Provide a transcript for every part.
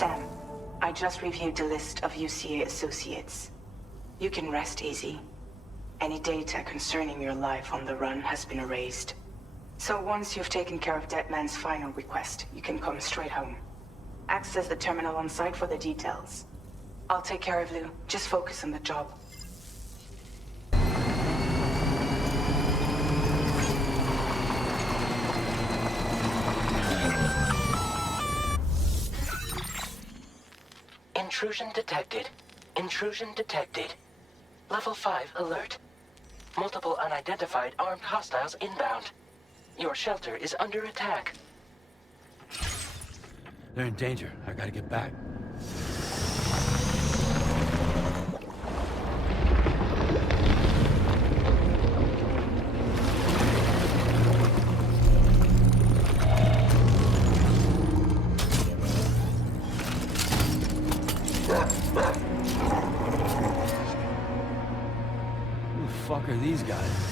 Sam, I just reviewed the list of UCA associates. You can rest easy. Any data concerning your life on the run has been erased. So once you've taken care of Deadman's final request, you can come straight home. Access the terminal on site for the details. I'll take care of Lou. Just focus on the job. Intrusion detected. Intrusion detected. Level 5 alert. Multiple unidentified armed hostiles inbound. Your shelter is under attack. They're in danger. I gotta get back. Who the fuck are these guys?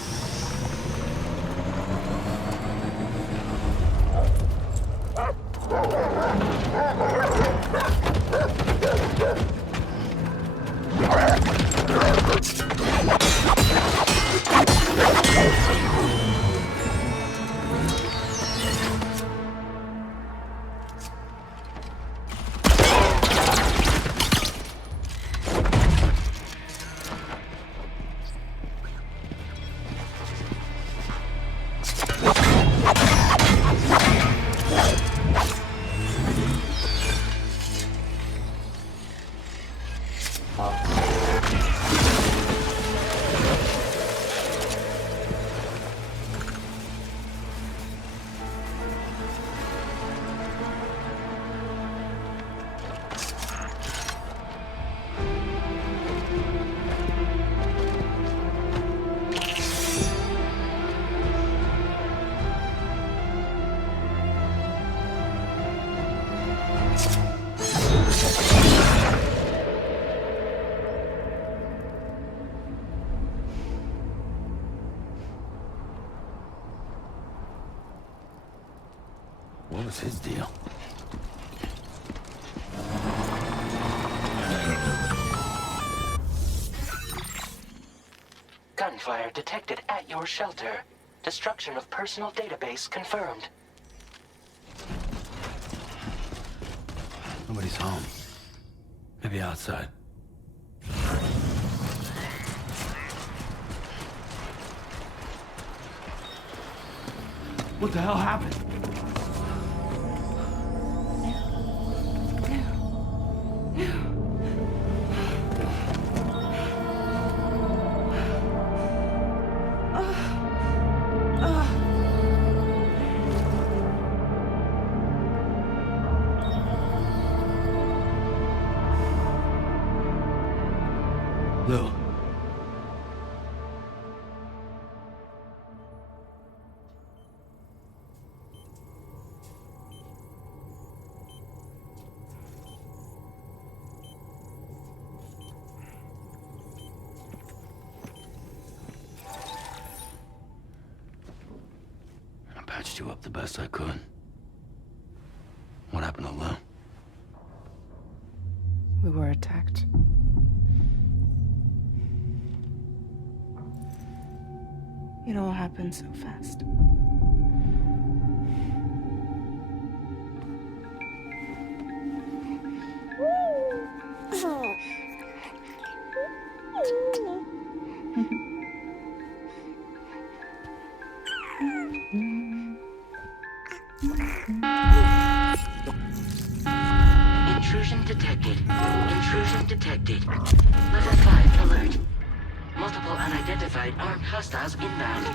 What was his deal? Gunfire detected at your shelter. Destruction of personal database confirmed. Nobody's home. Maybe outside. What the hell happened? Lou. I patched you up the best I could. What happened to Lou? We were attacked. It all happened so fast. Intrusion detected. Intrusion detected. Level 5 alert. Multiple unidentified armed hostiles inbound.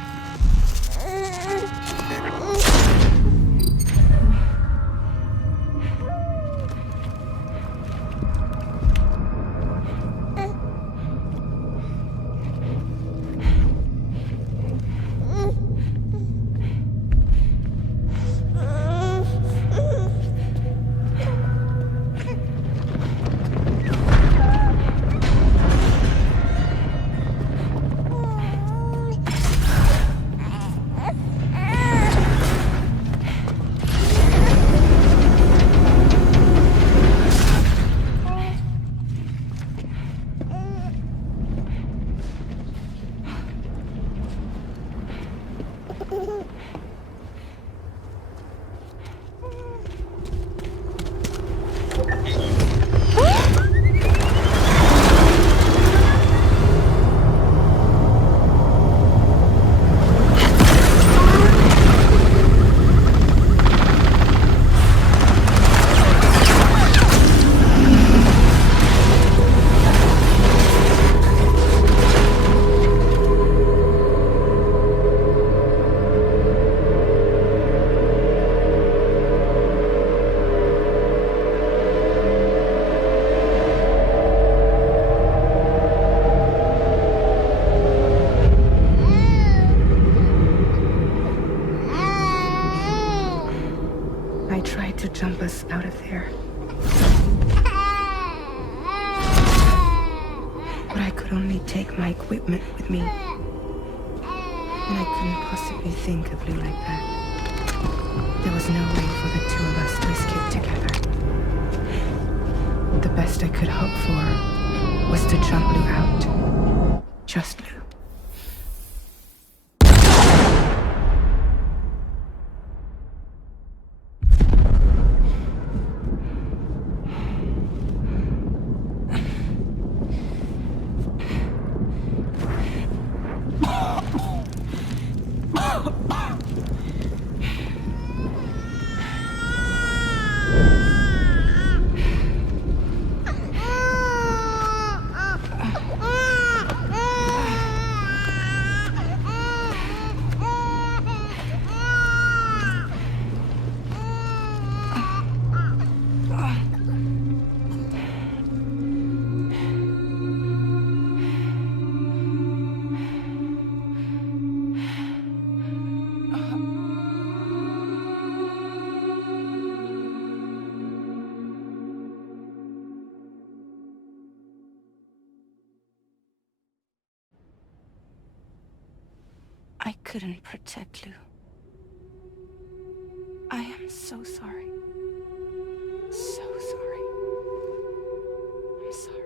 Jump us out of there. But I could only take my equipment with me. And I couldn't possibly think of Lou like that. There was no way for the two of us to escape together. The best I could hope for was to jump Lou out. Just Lou. I couldn't protect Lou. I am so sorry. So sorry. I'm sorry.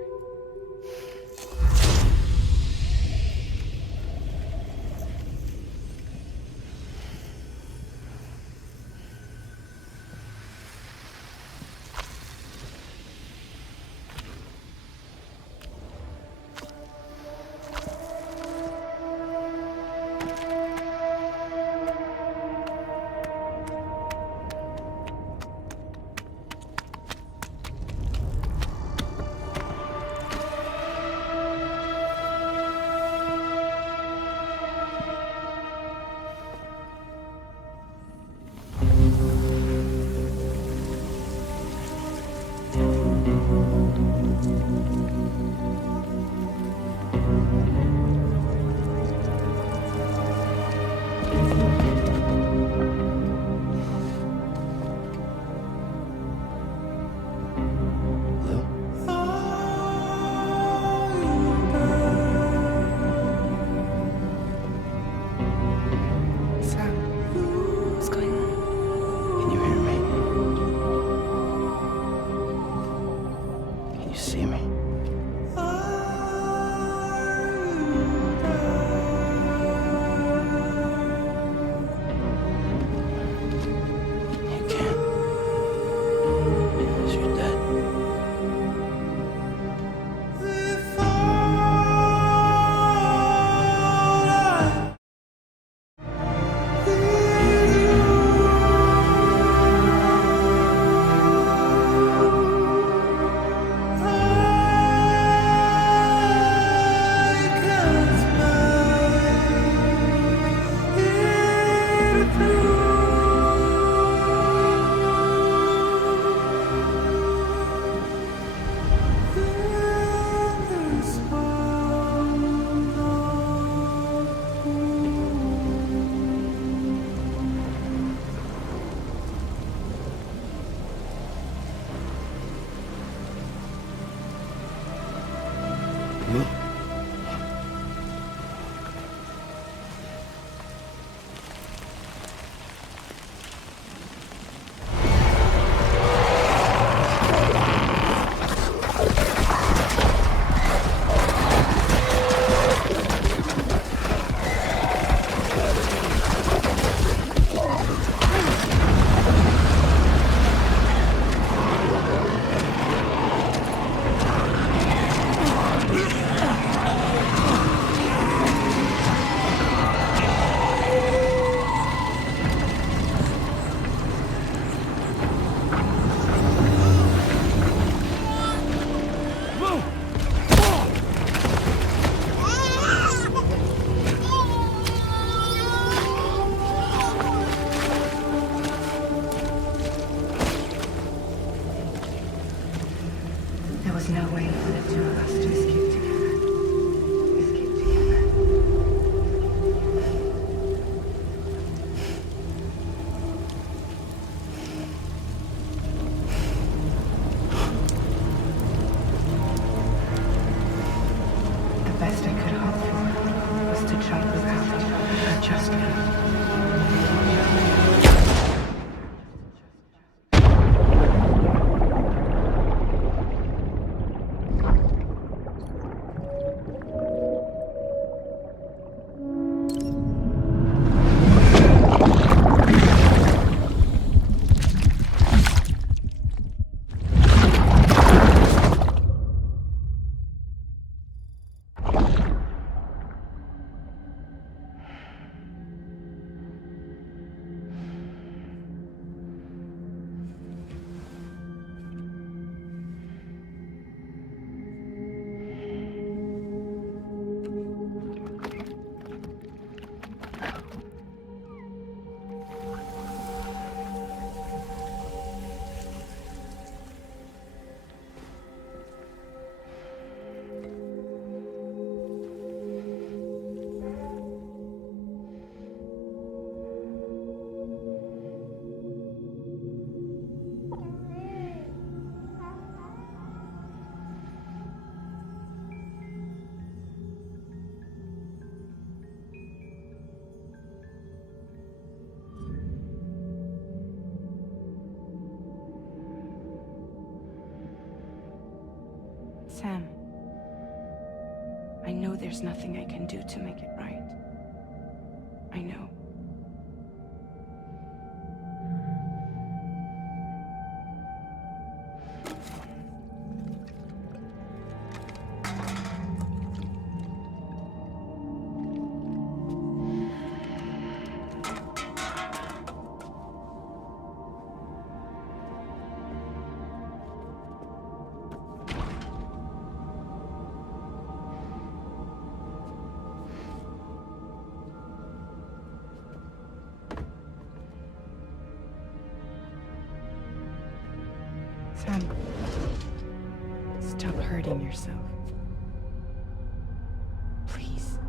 was no way for the two of us to escape together. Escape together. The best I could hope for was to jump without it, just now. Sam, I know there's nothing I can do to make it right. I know. Sam, stop hurting yourself. Please.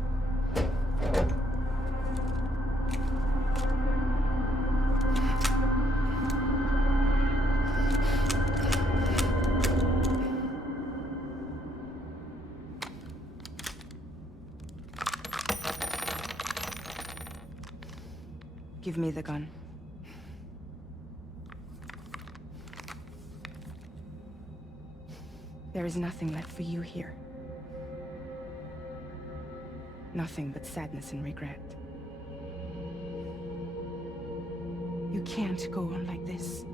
Give me the gun. There is nothing left for you here. Nothing but sadness and regret. You can't go on like this.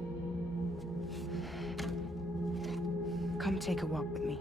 Come take a walk with me.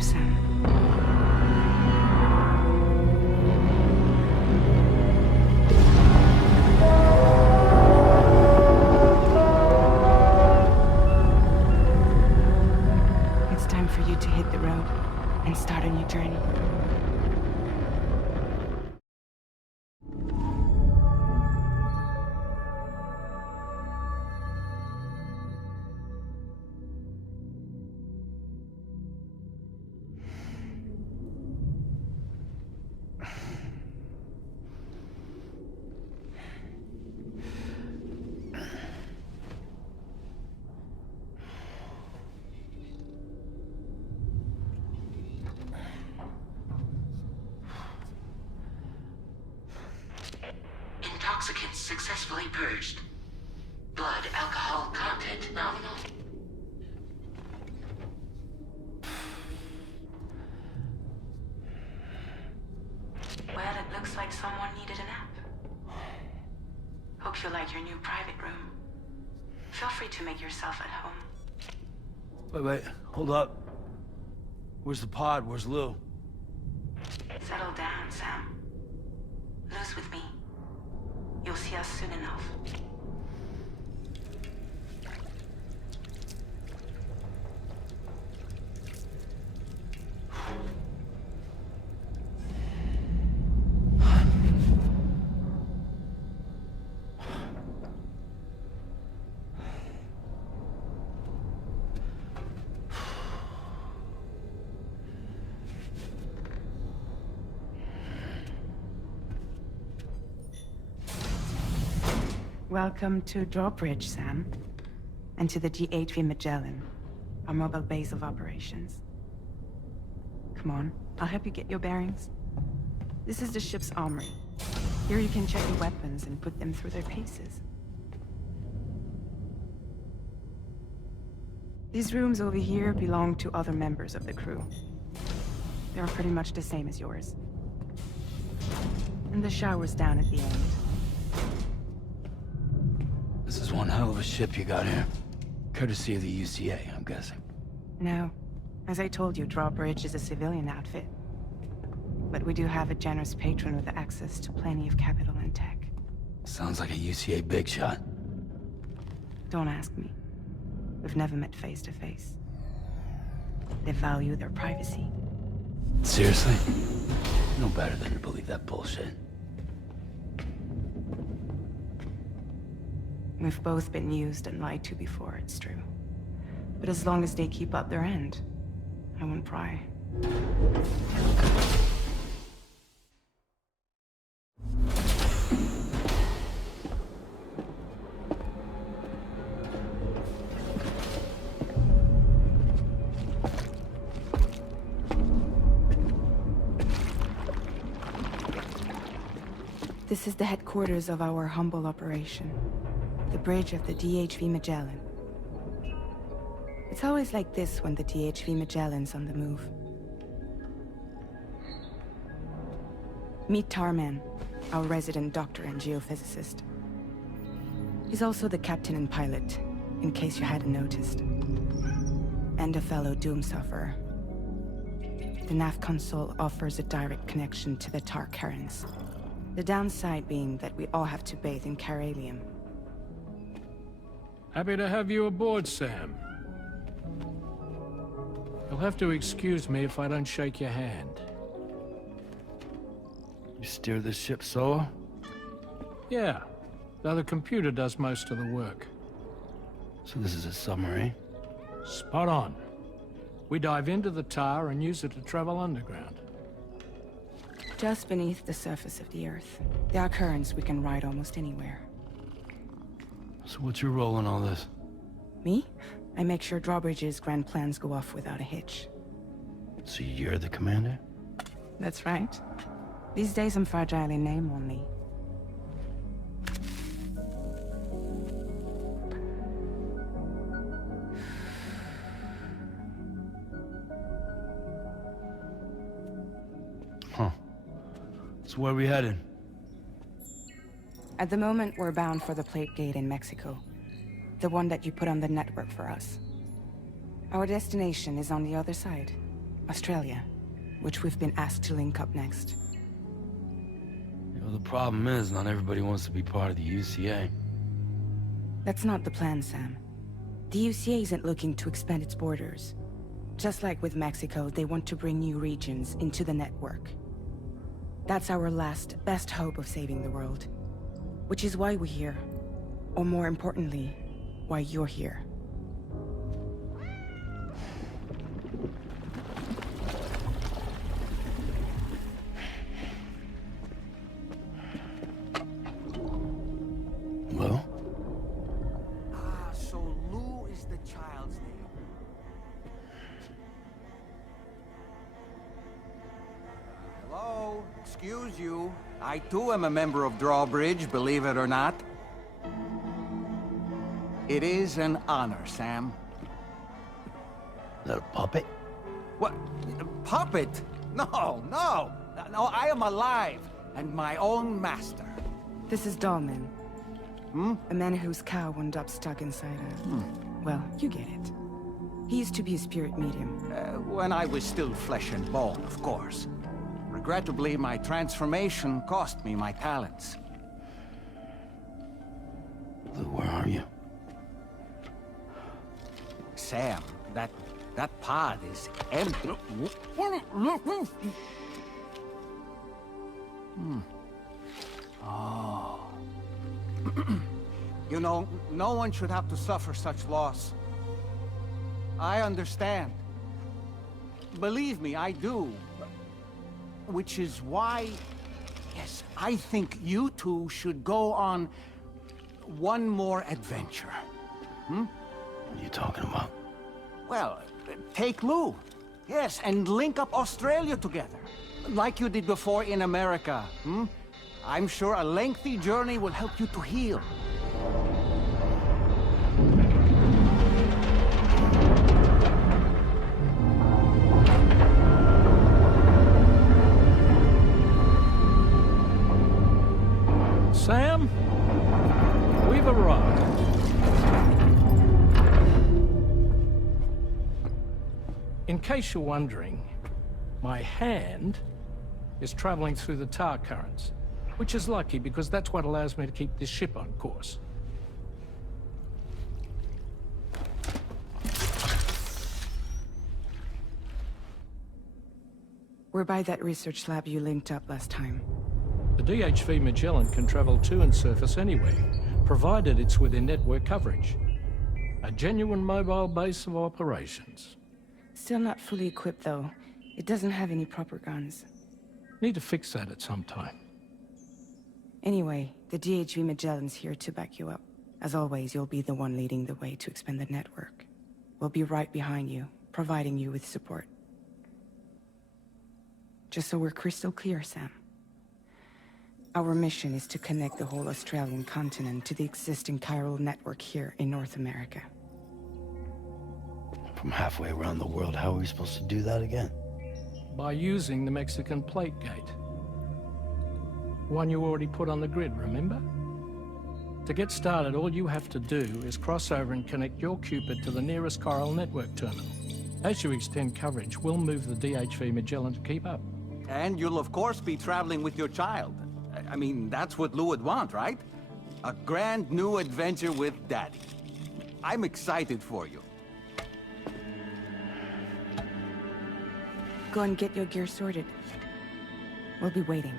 Sam. It's time for you to hit the road and start a new journey. Toxicants successfully purged. Blood alcohol content nominal. Well, it looks like someone needed a nap. Hope you like your new private room. Feel free to make yourself at home. Wait, hold up. Where's the pod? Where's Lou? Settle down, Sam. Lou's with me. You'll see us soon enough. Welcome to Drawbridge, Sam. And to the GHV Magellan, our mobile base of operations. Come on, I'll help you get your bearings. This is the ship's armory. Here you can check your weapons and put them through their paces. These rooms over here belong to other members of the crew. They're pretty much the same as yours. And the shower's down at the end. This is one hell of a ship you got here. Courtesy of the UCA, I'm guessing. No. As I told you, Drawbridge is a civilian outfit. But we do have a generous patron with access to plenty of capital and tech. Sounds like a UCA big shot. Don't ask me. We've never met face to face. They value their privacy. Seriously? No better than to believe that bullshit. We've both been used and lied to before, it's true. But as long as they keep up their end, I won't pry. This is the headquarters of our humble operation. The bridge of the DHV Magellan. It's always like this when the DHV Magellan's on the move. Meet Tarman, our resident doctor and geophysicist. He's also the captain and pilot, in case you hadn't noticed. And a fellow doom sufferer. The nav console offers a direct connection to the Tar currents. The downside being that we all have to bathe in caralium. Happy to have you aboard, Sam. You'll have to excuse me if I don't shake your hand. You steer this ship solo? Yeah, though the computer does most of the work. So this is a submarine? Spot on. We dive into the tar and use it to travel underground. Just beneath the surface of the Earth. There are currents we can ride almost anywhere. So what's your role in all this? Me? I make sure Drawbridge's grand plans go off without a hitch. So you're the commander? That's right. These days I'm fragile in name only. Huh. So where are we headed? At the moment, we're bound for the Plate Gate in Mexico. The one that you put on the network for us. Our destination is on the other side, Australia, which we've been asked to link up next. You know, the problem is, not everybody wants to be part of the UCA. That's not the plan, Sam. The UCA isn't looking to expand its borders. Just like with Mexico, they want to bring new regions into the network. That's our last, best hope of saving the world. Which is why we're here. Or more importantly, why you're here. Well? Ah, so Lou is the child's name. Hello? Excuse you. I too am a member of Drawbridge, believe it or not. It is an honor, Sam. Is that a puppet? What? Puppet? No, no! No, I am alive, and my own master. This is Dahlman. A man whose cow wound up stuck inside a... Well, you get it. He used to be a spirit medium. When I was still flesh and bone, of course. Regrettably, my transformation cost me my talents. Lou, where are you? Sam, that pod is empty. Oh. You know, no one should have to suffer such loss. I understand. Believe me, I do. Which is why, yes, I think you two should go on one more adventure. What are you talking about? Well, take Lou. Yes, and link up Australia together. Like you did before in America. I'm sure a lengthy journey will help you to heal. Sam, we've arrived. In case you're wondering, my hand is traveling through the tar currents, which is lucky because that's what allows me to keep this ship on course. We're by that research lab you linked up last time. The DHV Magellan can travel to and surface anywhere, provided it's within network coverage. A genuine mobile base of operations. Still not fully equipped, though. It doesn't have any proper guns. Need to fix that at some time. Anyway, the DHV Magellan's here to back you up. As always, you'll be the one leading the way to expand the network. We'll be right behind you, providing you with support. Just so we're crystal clear, Sam. Our mission is to connect the whole Australian continent to the existing chiral network here in North America. From halfway around the world, how are we supposed to do that again? By using the Mexican plate gate. One you already put on the grid, remember? To get started, all you have to do is cross over and connect your Cupid to the nearest chiral network terminal. As you extend coverage, we'll move the DHV Magellan to keep up. And you'll of course be traveling with your child. I mean, that's what Lou would want, right? A grand new adventure with Daddy. I'm excited for you. Go and get your gear sorted. We'll be waiting.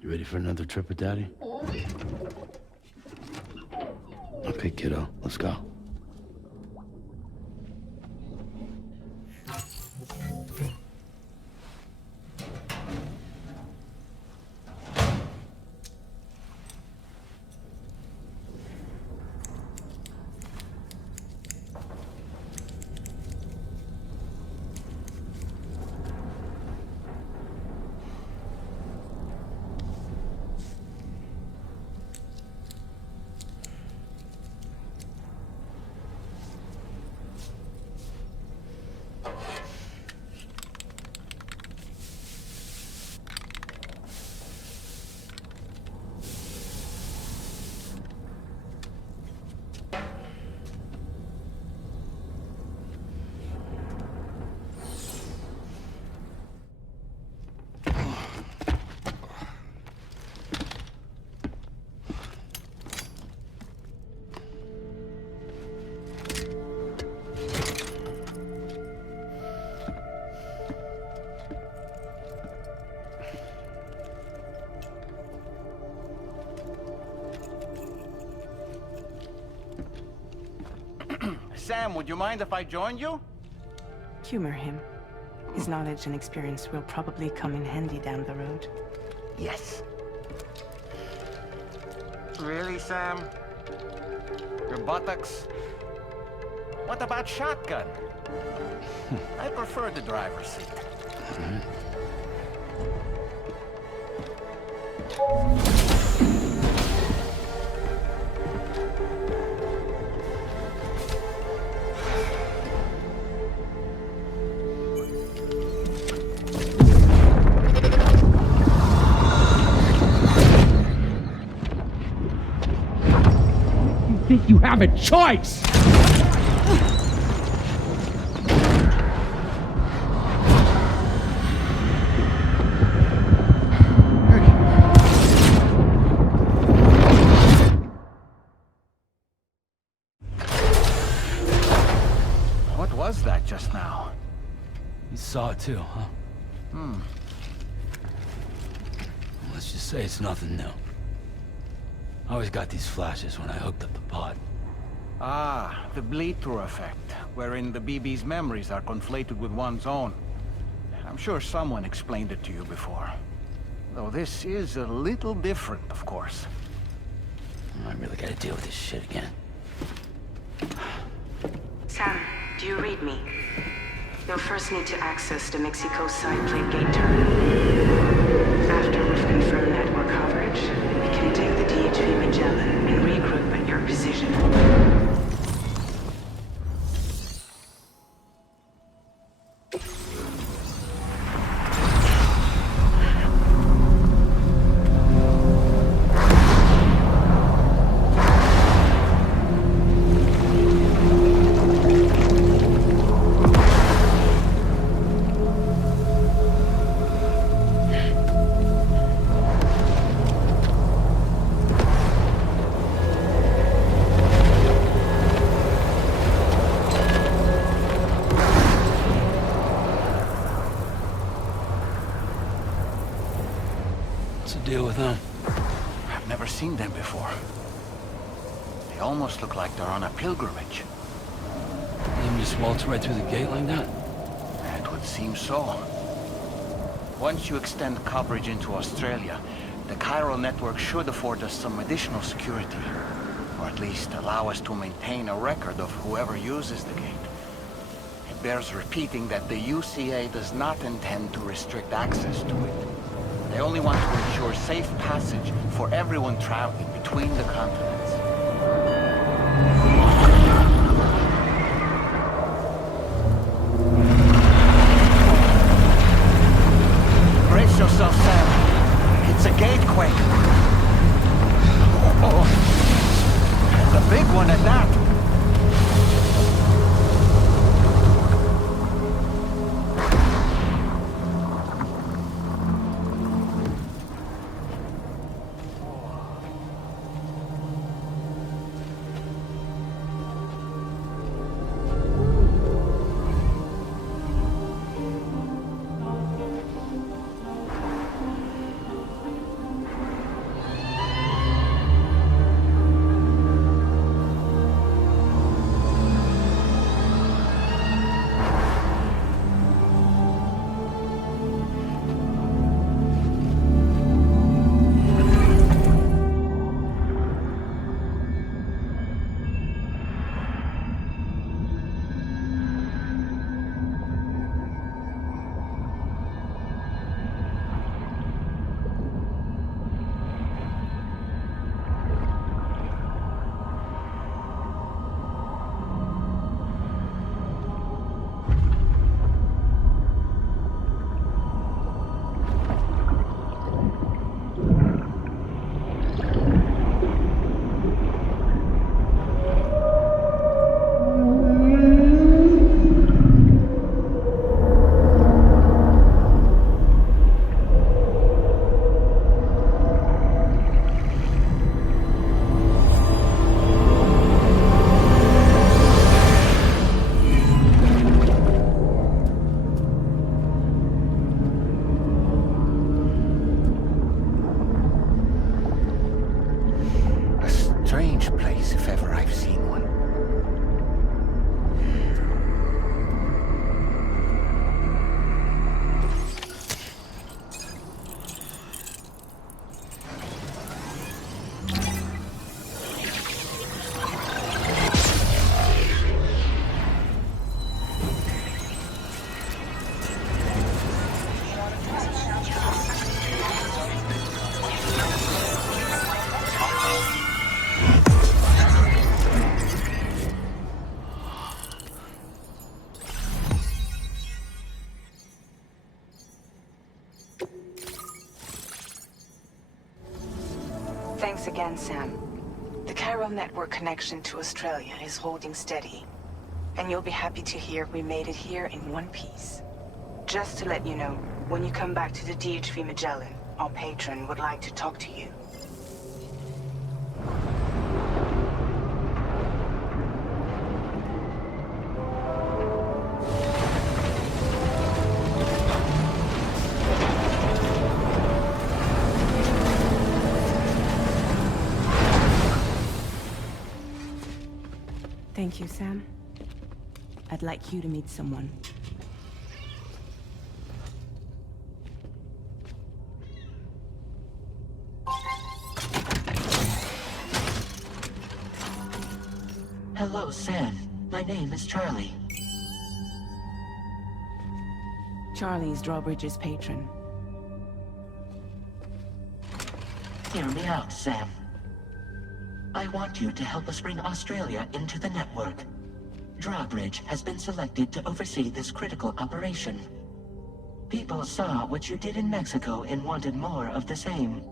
You ready for another trip with Daddy? Okay, kiddo, let's go. Sam, would you mind if I joined you? Humor him. His knowledge and experience will probably come in handy down the road. Yes. Really, Sam? Your buttocks? What about shotgun? I prefer the driver's seat. Think you have a choice? What was that just now? You saw it too, huh? Let's just say it's nothing new. I always got these flashes when I hooked up the pod. Ah, the bleed-through effect, wherein the BB's memories are conflated with one's own. I'm sure someone explained it to you before. Though this is a little different, of course. I really gotta deal with this shit again. Sam, do you read me? You'll first need to access the Mexico side plate gate terminal. After we've confirmed network coverage, we can take the DHV Magellan and regroup at your position. What's the deal with them? I've never seen them before. They almost look like they're on a pilgrimage. Them just waltz right through the gate like that? It would seem so. Once you extend coverage into Australia, the chiral network should afford us some additional security. Or at least allow us to maintain a record of whoever uses the gate. It bears repeating that the UCA does not intend to restrict access to it. They only want to ensure safe passage for everyone traveling between the continents. Brace yourself, Sam. It's a gatequake. Oh, and a big one at that. Strange place, if ever I've seen one. Thanks again, Sam. The chiral network connection to Australia is holding steady. And you'll be happy to hear we made it here in one piece. Just to let you know, when you come back to the DHV Magellan, our patron would like to talk to you. Thank you, Sam. I'd like you to meet someone. Hello, Sam. My name is Charlie. Charlie's Drawbridge's patron. Hear me out, Sam. I want you to help us bring Australia into the network. Drawbridge has been selected to oversee this critical operation. People saw what you did in Mexico and wanted more of the same.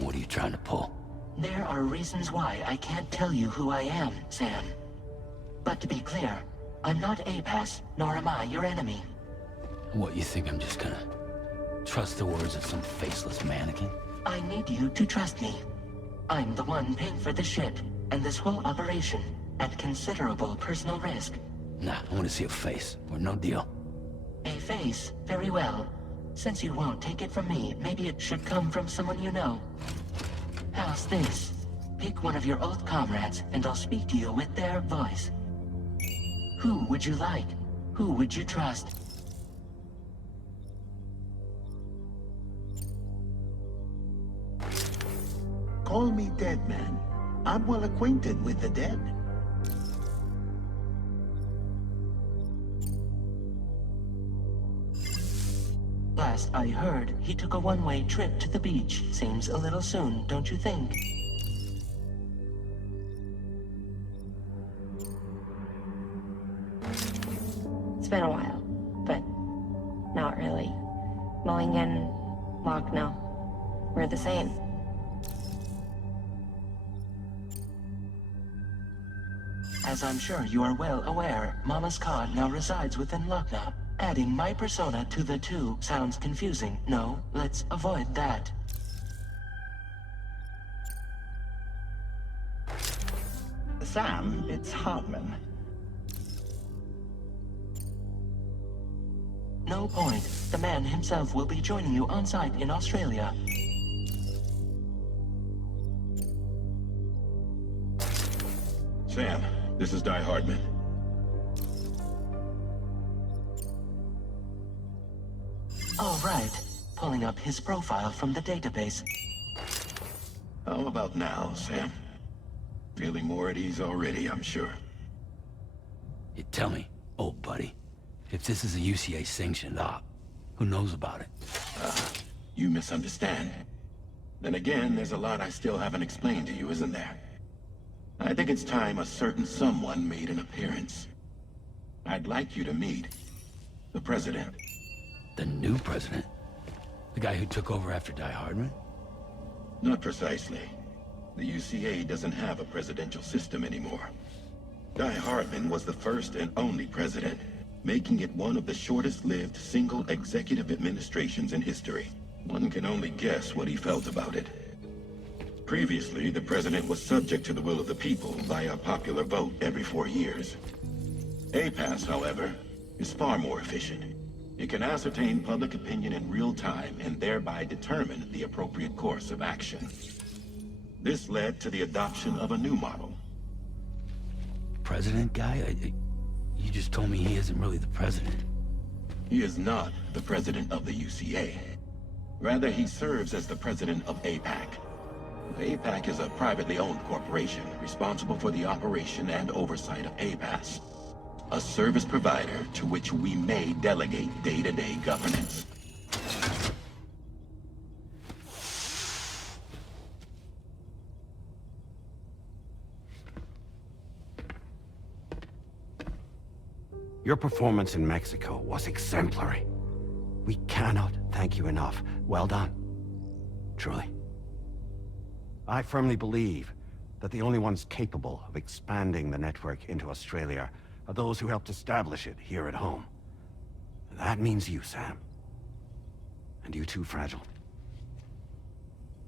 What are you trying to pull? There are reasons why I can't tell you who I am, Sam. But to be clear, I'm not APAS, nor am I your enemy. What, you think I'm just gonna trust the words of some faceless mannequin? I need you to trust me. I'm the one paying for the ship and this whole operation at considerable personal risk. Nah, I want to see a face, or no deal. A face? Very well. Since you won't take it from me, maybe it should come from someone you know. How's this? Pick one of your old comrades, and I'll speak to you with their voice. Who would you like? Who would you trust? Call me Dead Man. I'm well acquainted with the dead. Last I heard, he took a one-way trip to the beach. Seems a little soon, don't you think? It's been a while, but not really. Mulligan, Locke, no. We're the same. As I'm sure you are well aware, Mama's Khan now resides within Lucknow. Adding my persona to the two sounds confusing. No, let's avoid that. Sam, it's Hartman. No point. The man himself will be joining you on site in Australia. Sam, this is Die Hardman. All right. Pulling up his profile from the database. How about now, Sam? Feeling more at ease already, I'm sure. You tell me, old buddy, if this is a UCA-sanctioned op, who knows about it? You misunderstand. Then again, there's a lot I still haven't explained to you, isn't there? I think it's time a certain someone made an appearance. I'd like you to meet the President. The new president? The guy who took over after Die Hardman? Not precisely. The UCA doesn't have a presidential system anymore. Die Hardman was the first and only president, making it one of the shortest-lived single executive administrations in history. One can only guess what he felt about it. Previously, the president was subject to the will of the people via a popular vote every 4 years. APAS, however, is far more efficient. It can ascertain public opinion in real time and thereby determine the appropriate course of action. This led to the adoption of a new model. President guy? You just told me he isn't really the president. He is not the president of the UCA. Rather, he serves as the president of APAC. APAC is a privately owned corporation responsible for the operation and oversight of APAS, a service provider to which we may delegate day-to-day governance. Your performance in Mexico was exemplary. We cannot thank you enough. Well done. Truly. I firmly believe that the only ones capable of expanding the network into Australia are those who helped establish it here at home. That means you, Sam. And you too, Fragile.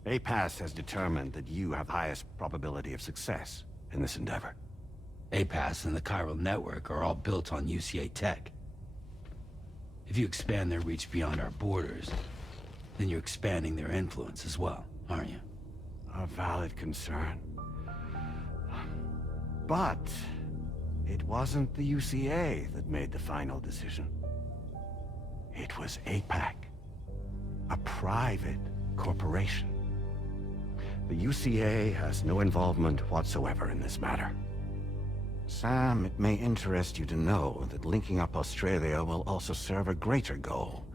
APAS has determined that you have the highest probability of success in this endeavor. APAS and the chiral network are all built on UCA tech. If you expand their reach beyond our borders, then you're expanding their influence as well, aren't you? A valid concern. But it wasn't the UCA that made the final decision. It was APAC, a private corporation. The UCA has no involvement whatsoever in this matter. Sam, it may interest you to know that linking up Australia will also serve a greater goal.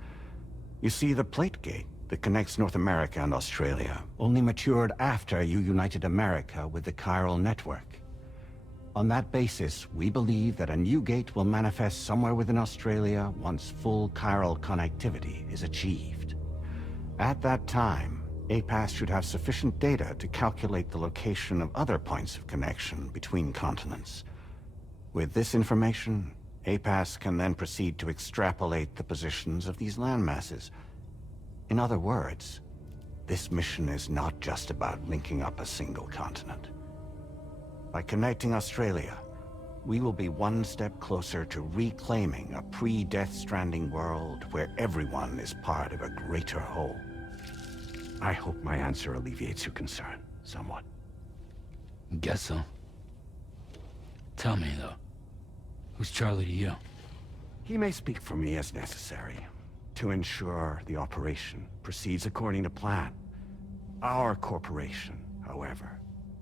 You see, the plate gate that connects North America and Australia only matured after you united America with the chiral network. On that basis, we believe that a new gate will manifest somewhere within Australia once full chiral connectivity is achieved. At that time, APAS should have sufficient data to calculate the location of other points of connection between continents. With this information, APAS can then proceed to extrapolate the positions of these landmasses. In other words, this mission is not just about linking up a single continent. By connecting Australia, we will be one step closer to reclaiming a pre-Death Stranding world where everyone is part of a greater whole. I hope my answer alleviates your concern somewhat. Guess so. Tell me, though, who's Charlie to you? He may speak for me as necessary to ensure the operation proceeds according to plan. Our corporation, however,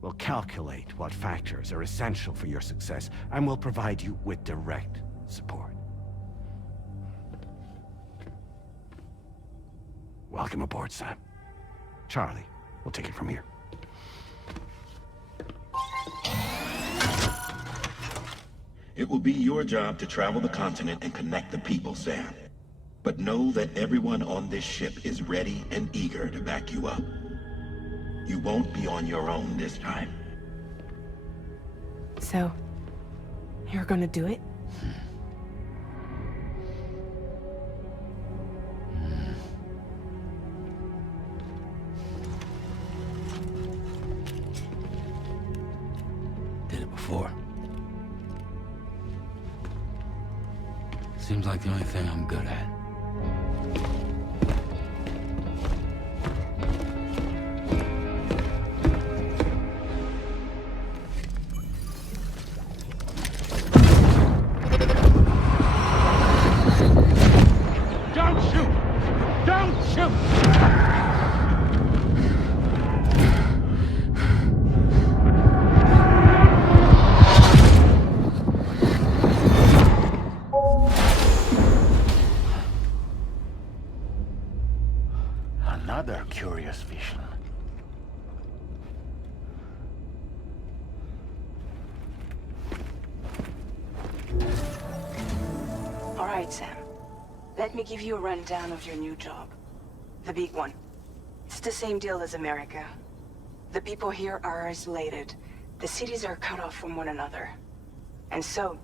will calculate what factors are essential for your success and will provide you with direct support. Welcome aboard, Sam. Charlie, we'll take it from here. It will be your job to travel the continent and connect the people, Sam. But know that everyone on this ship is ready and eager to back you up. You won't be on your own this time. So, you're gonna do it? Did it before. Seems like the only thing I'm good at. Don't shoot! Don't shoot! Another curious vision. All right, Sam. Let me give you a rundown of your new job. The big one. It's the same deal as America. The people here are isolated. The cities are cut off from one another. And so,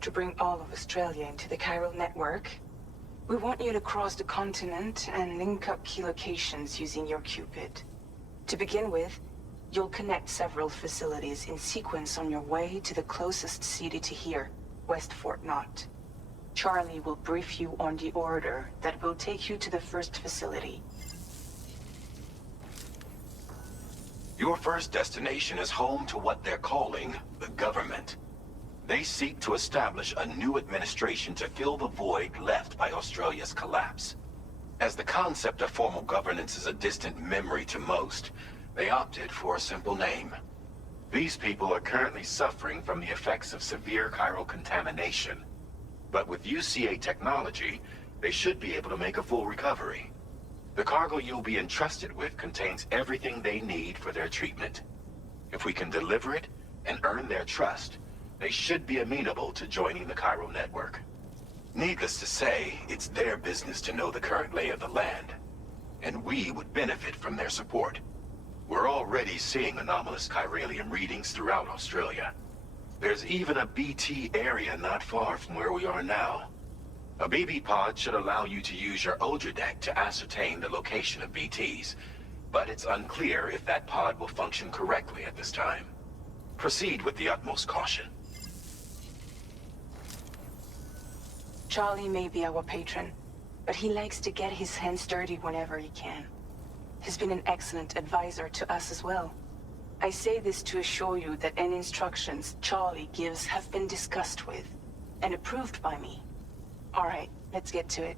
to bring all of Australia into the chiral network, we want you to cross the continent and link up key locations using your Cupid. To begin with, you'll connect several facilities in sequence on your way to the closest city to here, West Fort Knott. Charlie will brief you on the order that will take you to the first facility. Your first destination is home to what they're calling the government. They seek to establish a new administration to fill the void left by Australia's collapse. As the concept of formal governance is a distant memory to most, they opted for a simple name. These people are currently suffering from the effects of severe chiral contamination. But with UCA technology, they should be able to make a full recovery. The cargo you'll be entrusted with contains everything they need for their treatment. If we can deliver it and earn their trust, they should be amenable to joining the chiral network. Needless to say, it's their business to know the current lay of the land. And we would benefit from their support. We're already seeing anomalous chiralium readings throughout Australia. There's even a BT area not far from where we are now. A BB pod should allow you to use your Ultra deck to ascertain the location of BTs, but it's unclear if that pod will function correctly at this time. Proceed with the utmost caution. Charlie may be our patron, but he likes to get his hands dirty whenever he can. He's been an excellent advisor to us as well. I say this to assure you that any instructions Charlie gives have been discussed with and approved by me. All right, let's get to it.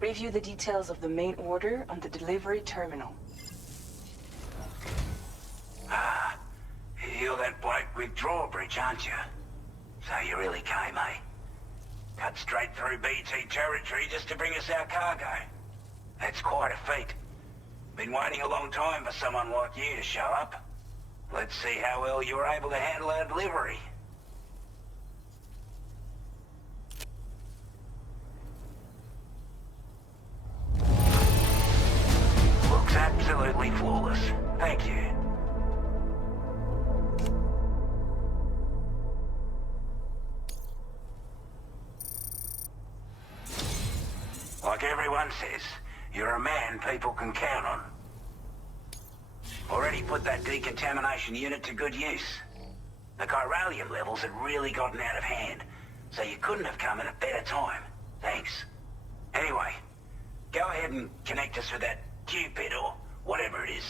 Review the details of the main order on the delivery terminal. Ah, you're that bloke with drawbridge, aren't you? So you really came, eh? Cut straight through BT territory just to bring us our cargo. That's quite a feat. Been waiting a long time for someone like you to show up. Let's see how well you were able to handle our delivery. Looks absolutely flawless. Thank you. Like everyone says, you're a man people can count on. Already put that decontamination unit to good use. The chiralium levels had really gotten out of hand, so you couldn't have come at a better time. Thanks. Anyway, go ahead and connect us with that Cupid or whatever it is.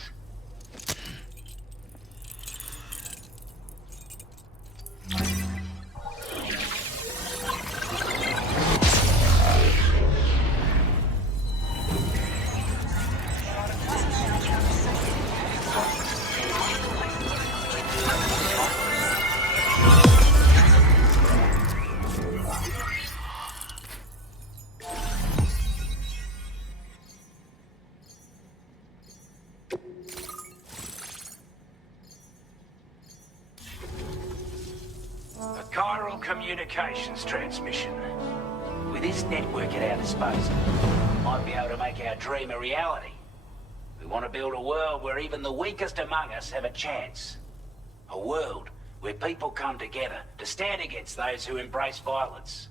A chiral communications transmission. With this network at our disposal, we might be able to make our dream a reality. We want to build a world where even the weakest among us have a chance. A world where people come together to stand against those who embrace violence.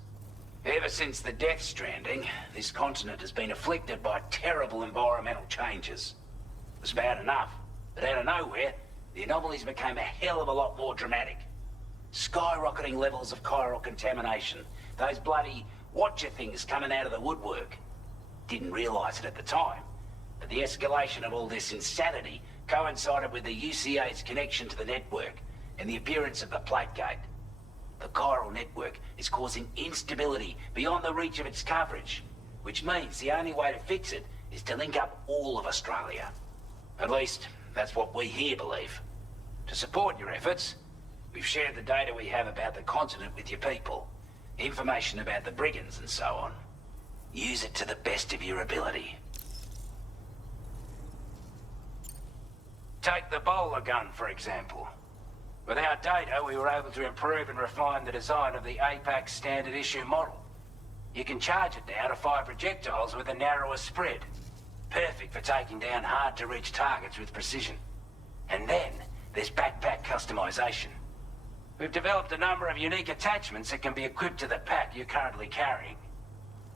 Ever since the Death Stranding, this continent has been afflicted by terrible environmental changes. It was bad enough, but out of nowhere, the anomalies became a hell of a lot more dramatic. Skyrocketing levels of chiral contamination. Those bloody watcher things coming out of the woodwork. Didn't realize it at the time, but the escalation of all this insanity coincided with the UCA's connection to the network and the appearance of the plate gate. The chiral network is causing instability beyond the reach of its coverage, which means the only way to fix it is to link up all of Australia. At least, that's what we here believe. To support your efforts, we've shared the data we have about the continent with your people, information about the brigands and so on. Use it to the best of your ability. Take the bowler gun, for example. With our data, we were able to improve and refine the design of the APAC standard issue model. You can charge it now to fire projectiles with a narrower spread. Perfect for taking down hard-to-reach targets with precision. And then, there's backpack customization. We've developed a number of unique attachments that can be equipped to the pack you're currently carrying.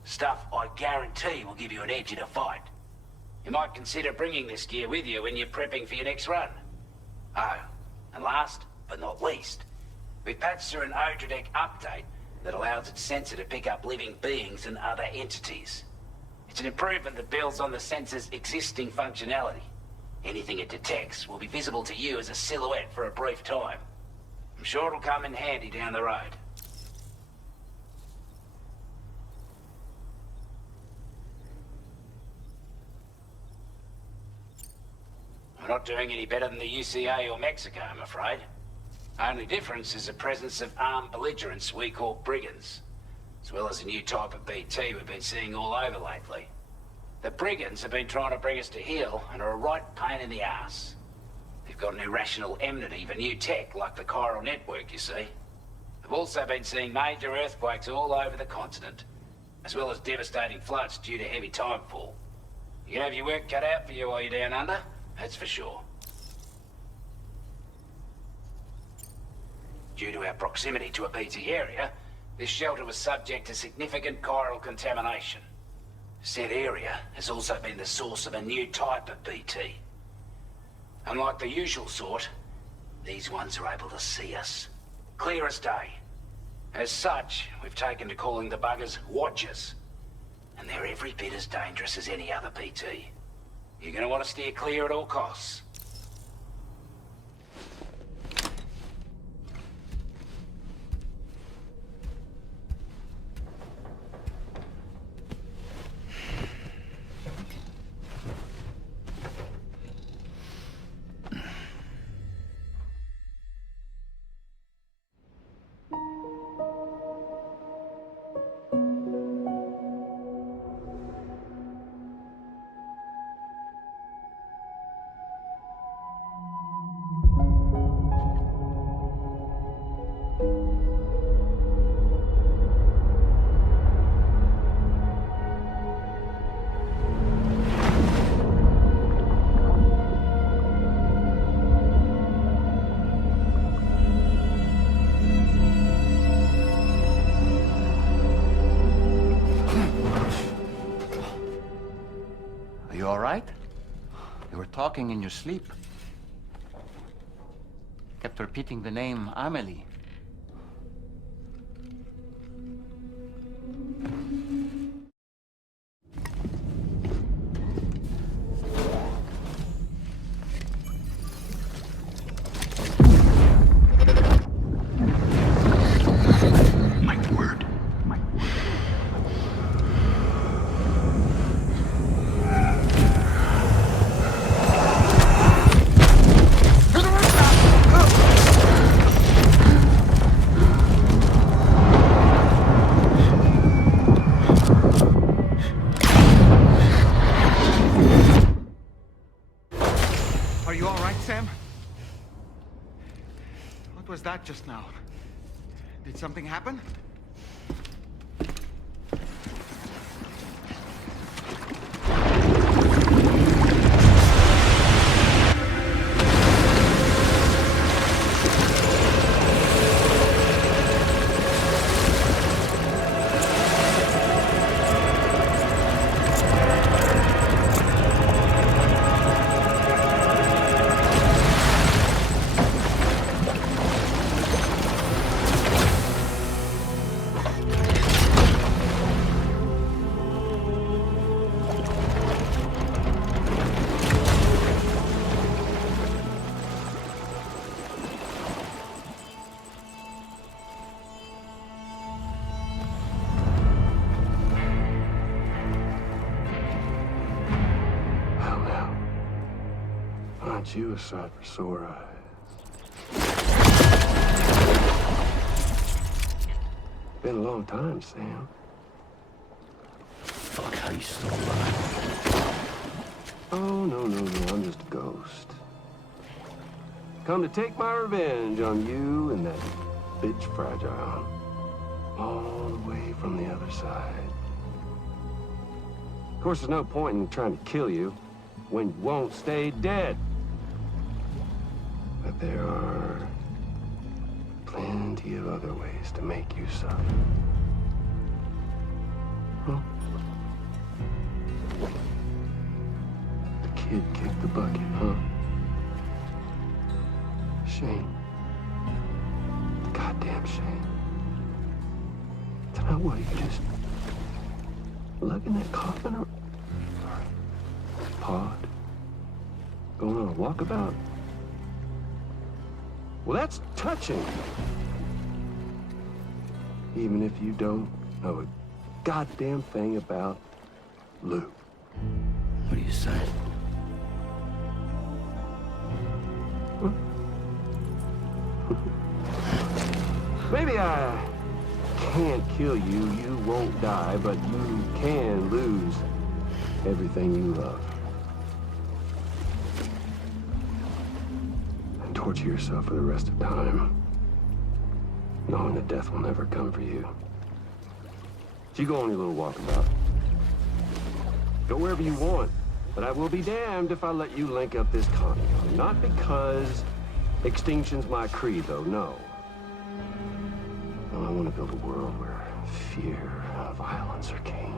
Stuff I guarantee will give you an edge in a fight. You might consider bringing this gear with you when you're prepping for your next run. Oh, and last but not least, we patched through an Odradec update that allows its sensor to pick up living beings and other entities. It's an improvement that builds on the sensor's existing functionality. Anything it detects will be visible to you as a silhouette for a brief time. I'm sure it'll come in handy down the road. We're not doing any better than the UCA or Mexico, I'm afraid. Only difference is the presence of armed belligerents we call brigands, as well as a new type of BT we've been seeing all over lately. The brigands have been trying to bring us to heel and are a right pain in the ass. They've got an irrational enmity for new tech like the chiral network, you see. They've also been seeing major earthquakes all over the continent. as well as devastating floods due to heavy timefall. You can have your work cut out for you while you're down under, that's for sure. Due to our proximity to a BT area, this shelter was subject to significant chiral contamination. Said area has also been the source of a new type of BT. Unlike the usual sort, these ones are able to see us. Clear as day. As such, we've taken to calling the buggers Watchers. And they're every bit as dangerous as any other BT. You're gonna want to steer clear at all costs. Talking in your sleep. Kept repeating the name Amelie. That just now? Did something happen? You a sight for sore eyes. Been a long time, Sam. Fuck, how you still alive? Oh, no, I'm just a ghost. Come to take my revenge on you and that bitch Fragile. All the way from the other side. Of course, there's no point in trying to kill you when you won't stay dead. But there are plenty of other ways to make you suffer. Huh? The kid kicked the bucket, huh? Shame. Goddamn shame. Now what, you just lugging that coffin or pod? Going on a walkabout? Well, that's touching. Even if you don't know a goddamn thing about Lou. What do you say? Huh? Maybe I can't kill you, you won't die, but you can lose everything you love. Torture yourself for the rest of time, knowing that death will never come for you. So you go on your little walkabout. Go wherever you want, but I will be damned if I let you link up this continent. Not because extinction's my creed, though, no. No, I want to build a world where fear and violence are king.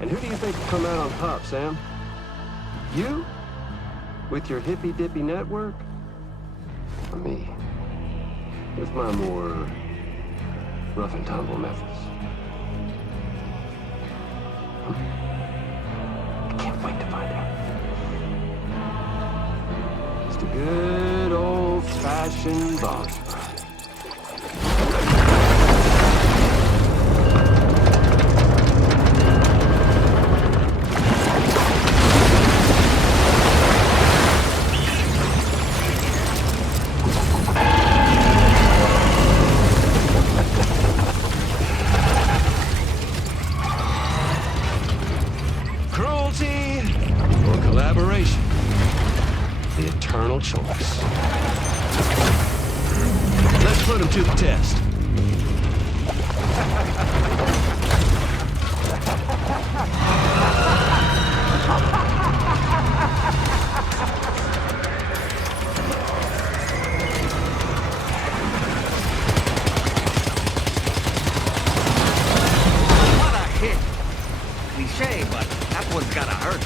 And who do you think will come out on top, Sam? You? With your hippy-dippy network? Or me? With my more rough and tumble methods? I can't wait to find out. Just a good old-fashioned boss fight. Choice. Let's put him to the test. What a hit! Cliché, but that one's gotta hurt.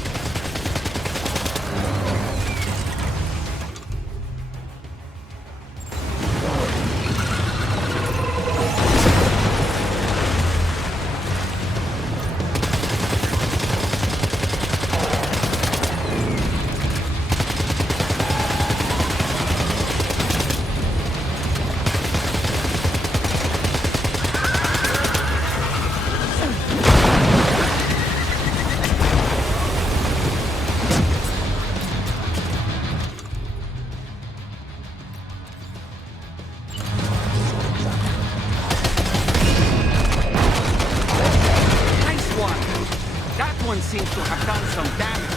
Seems to have done some damage.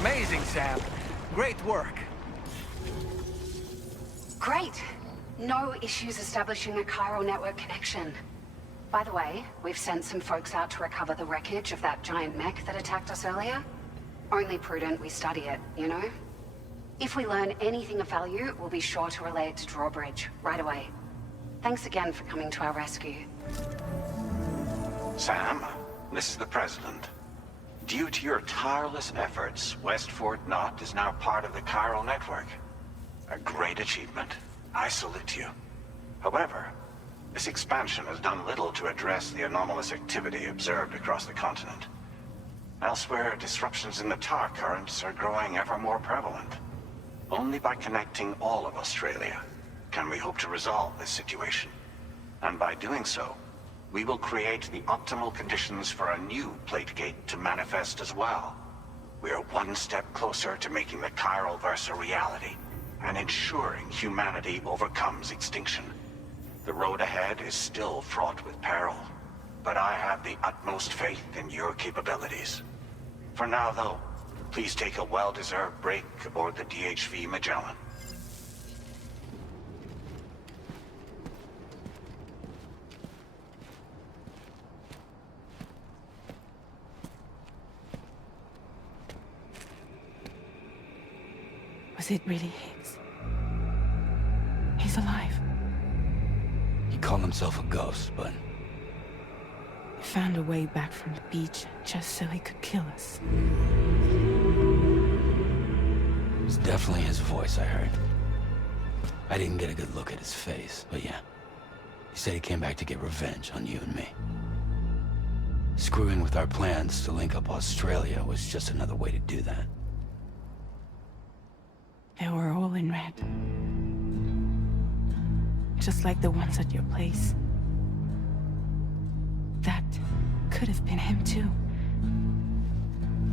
Amazing, Sam. Great work. Great. No issues establishing a chiral network connection. By the way, we've sent some folks out to recover the wreckage of that giant mech that attacked us earlier. Only prudent we study it, you know? If we learn anything of value, we'll be sure to relay it to Drawbridge right away. Thanks again for coming to our rescue. Sam, this is the President. Due to your tireless efforts, West Fort Knot is now part of the chiral network. A great achievement. I salute you. However, this expansion has done little to address the anomalous activity observed across the continent. Elsewhere, disruptions in the tar currents are growing ever more prevalent. Only by connecting all of Australia can we hope to resolve this situation. And by doing so, we will create the optimal conditions for a new Plategate to manifest as well. We are one step closer to making the chiral verse a reality, and ensuring humanity overcomes extinction. The road ahead is still fraught with peril, but I have the utmost faith in your capabilities. For now, though, please take a well-deserved break aboard the DHV Magellan. Was it really his? He's alive. He called himself a ghost, but... He found a way back from the beach just so he could kill us. It was definitely his voice I heard. I didn't get a good look at his face, but yeah. He said he came back to get revenge on you and me. Screwing with our plans to link up Australia was just another way to do that. They were all in red. just like the ones at your place. That could have been him too.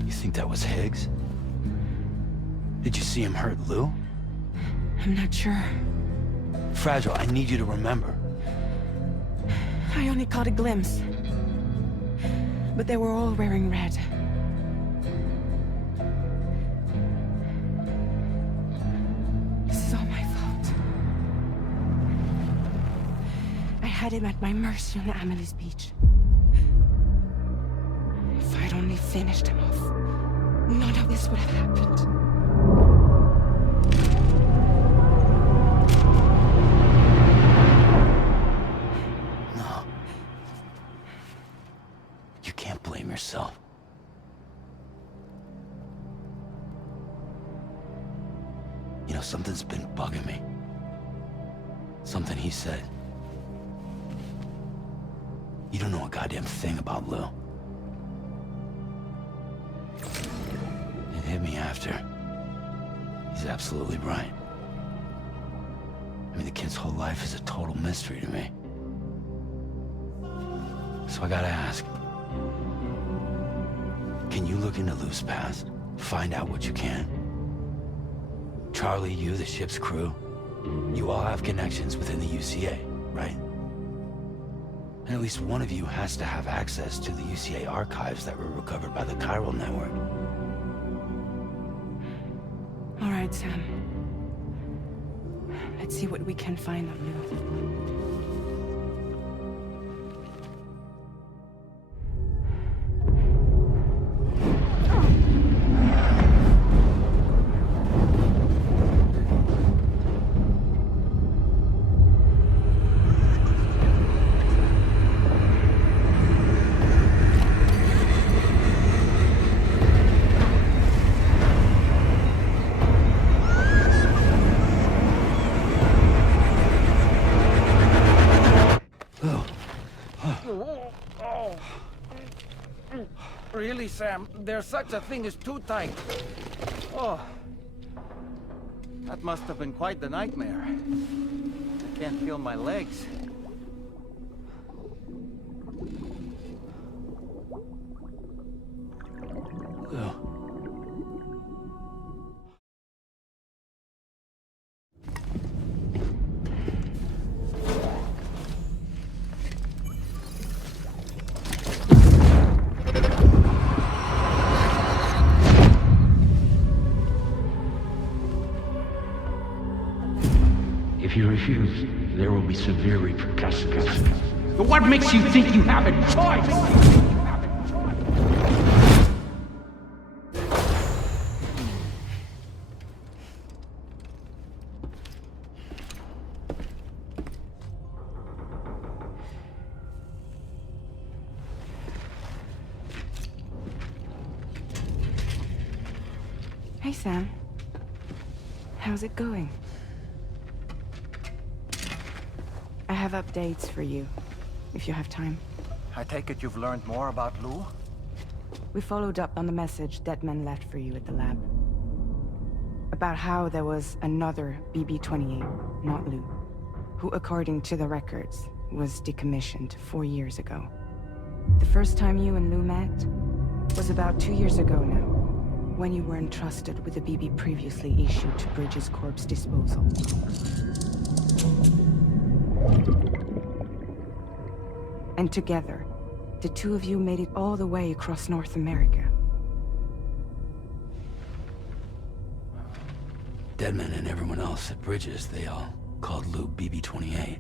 You think that was Higgs? Did you see him hurt Lou? I'm not sure. Fragile, I need you to remember. I only caught a glimpse. But they were all wearing red. This is all my fault. I had him at my mercy on the Amelie's beach. If I'd only finished him off, none of this would have happened. No. You can't blame yourself. You know, something's been bugging me. Something he said. You don't know a goddamn thing about Lou. It hit me after. He's absolutely right. I mean, the kid's whole life is a total mystery to me. So I gotta ask. Can you look into Lou's past? Find out what you can? Charlie, you, the ship's crew, you all have connections within the UCA, right? And at least one of you has to have access to the UCA archives that were recovered by the Chiral Network. All right, Sam. Let's see what we can find on Lou. Really, Sam? There's such a thing as too tight. Oh. That must have been quite the nightmare. I can't feel my legs. Lou. If you refuse, there will be severe repercussions. But what makes you think you have a choice? Hey, Sam. How's it going? I have updates for you, if you have time. I take it you've learned more about Lou? We followed up on the message Deadman left for you at the lab. About how there was another BB-28, not Lou, who, according to the records, was decommissioned 4 years ago. The first time you and Lou met was about 2 years ago now, when you were entrusted with the BB previously issued to Bridges Corp's disposal. And together, the two of you made it all the way across North America. Deadman and everyone else at Bridges, they all called Lou BB-28.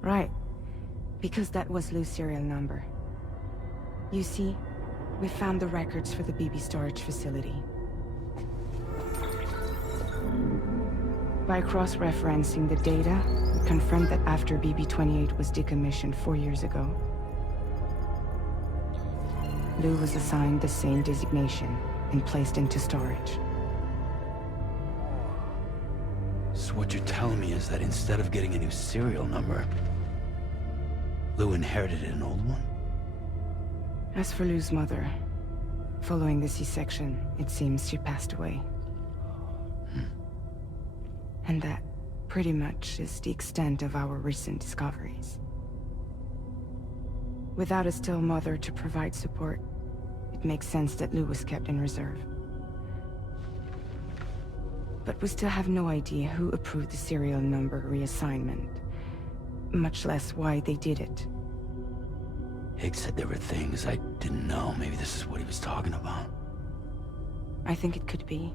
Right. Because that was Lou's serial number. You see, we found the records for the BB storage facility. By cross-referencing the data, we confirmed that after BB-28 was decommissioned 4 years ago, Lou was assigned the same designation and placed into storage. So what you're telling me is that instead of getting a new serial number, Lou inherited an old one? As for Lou's mother, following the C-section, it seems she passed away. And that pretty much is the extent of our recent discoveries. Without a still mother to provide support, it makes sense that Lou was kept in reserve. But we still have no idea who approved the serial number reassignment, much less why they did it. Higgs said there were things I didn't know. Maybe this is what he was talking about. I think it could be.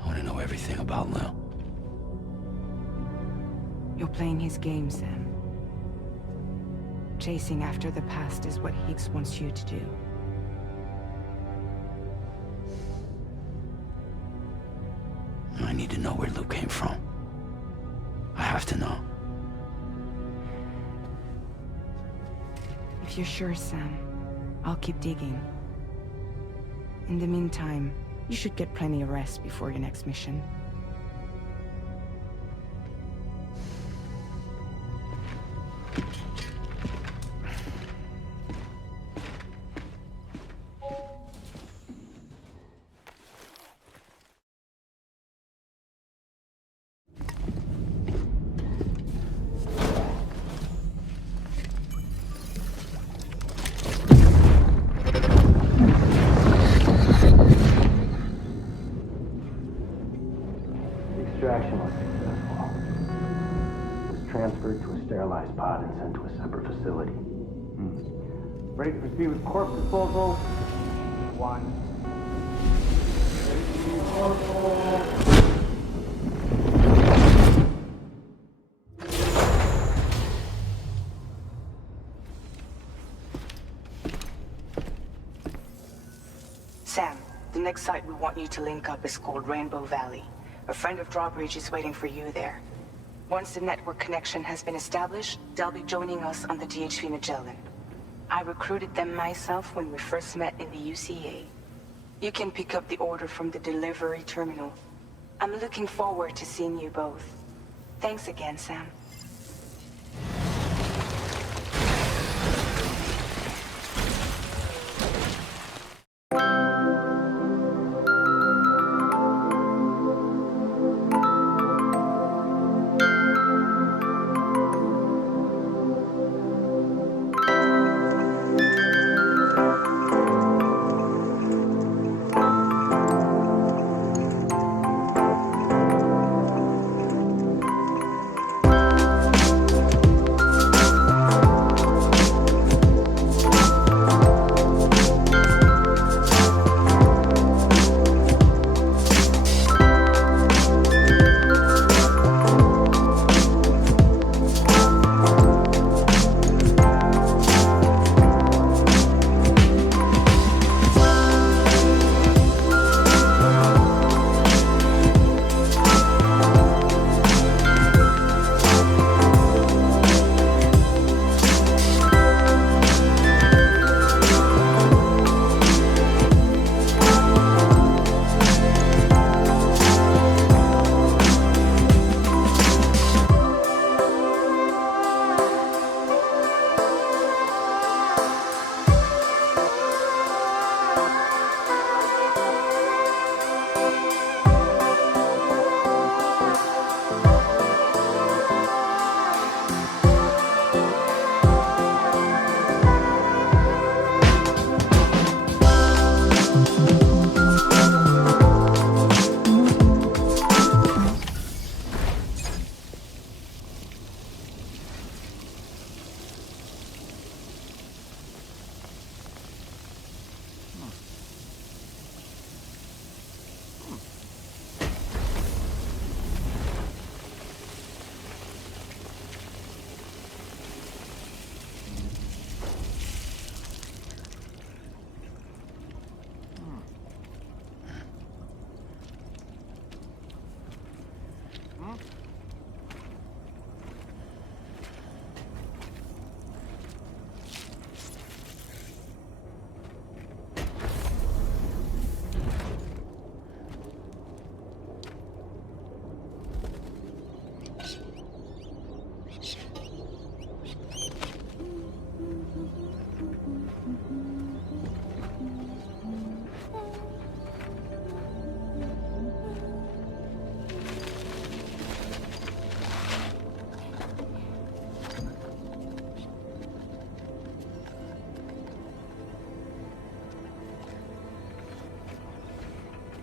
I want to know everything about Lou. You're playing his game, Sam. Chasing after the past is what Higgs wants you to do. I need to know where Lou came from. I have to know. If you're sure, Sam, I'll keep digging. In the meantime, you should get plenty of rest before your next mission. Extraction was successful. It was transferred to a sterilized pod and sent to a separate facility. Ready to proceed with corpse disposal? One. Ready to proceed with corpse disposal. Sam, the next site we want you to link up is called Rainbow Valley. A friend of Drawbridge is waiting for you there. Once the network connection has been established, they'll be joining us on the DHV Magellan. I recruited them myself when we first met in the UCA. You can pick up the order from the delivery terminal. I'm looking forward to seeing you both. Thanks again, Sam.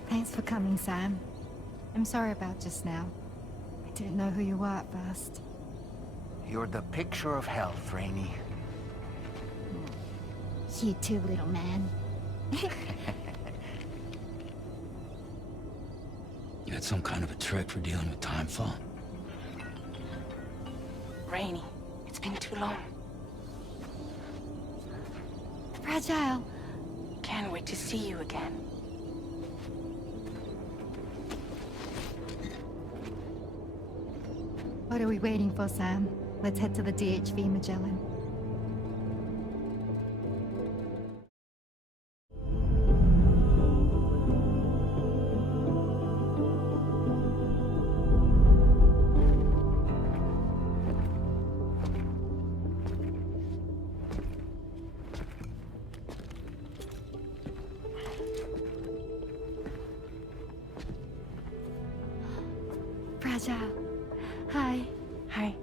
Thanks for coming, Sam. I'm sorry about just now. I didn't know who you were at first. You're the picture of health, Rainey. You too, little man. You had some kind of a trick for dealing with timefall? Rainey, it's been too long. Fragile. Can't wait to see you again. What are we waiting for, Sam? Let's head to the DHV Magellan. Fragile. Hi. Hi.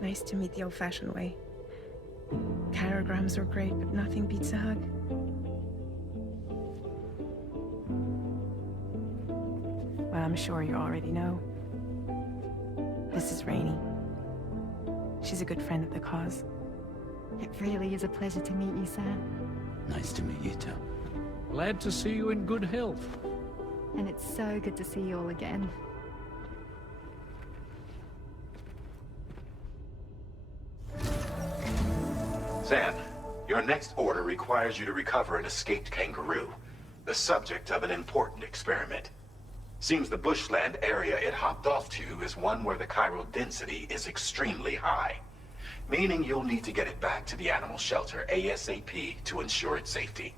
Nice to meet the old-fashioned way. Carograms are great, but nothing beats a hug. Well, I'm sure you already know. This is Rainey. She's a good friend of the cause. It really is a pleasure to meet you, Sam. Nice to meet you too. Glad to see you in good health. And it's so good to see you all again. Sam, your next order requires you to recover an escaped kangaroo, the subject of an important experiment. Seems the bushland area it hopped off to is one where the chiral density is extremely high, meaning you'll need to get it back to the animal shelter ASAP to ensure its safety.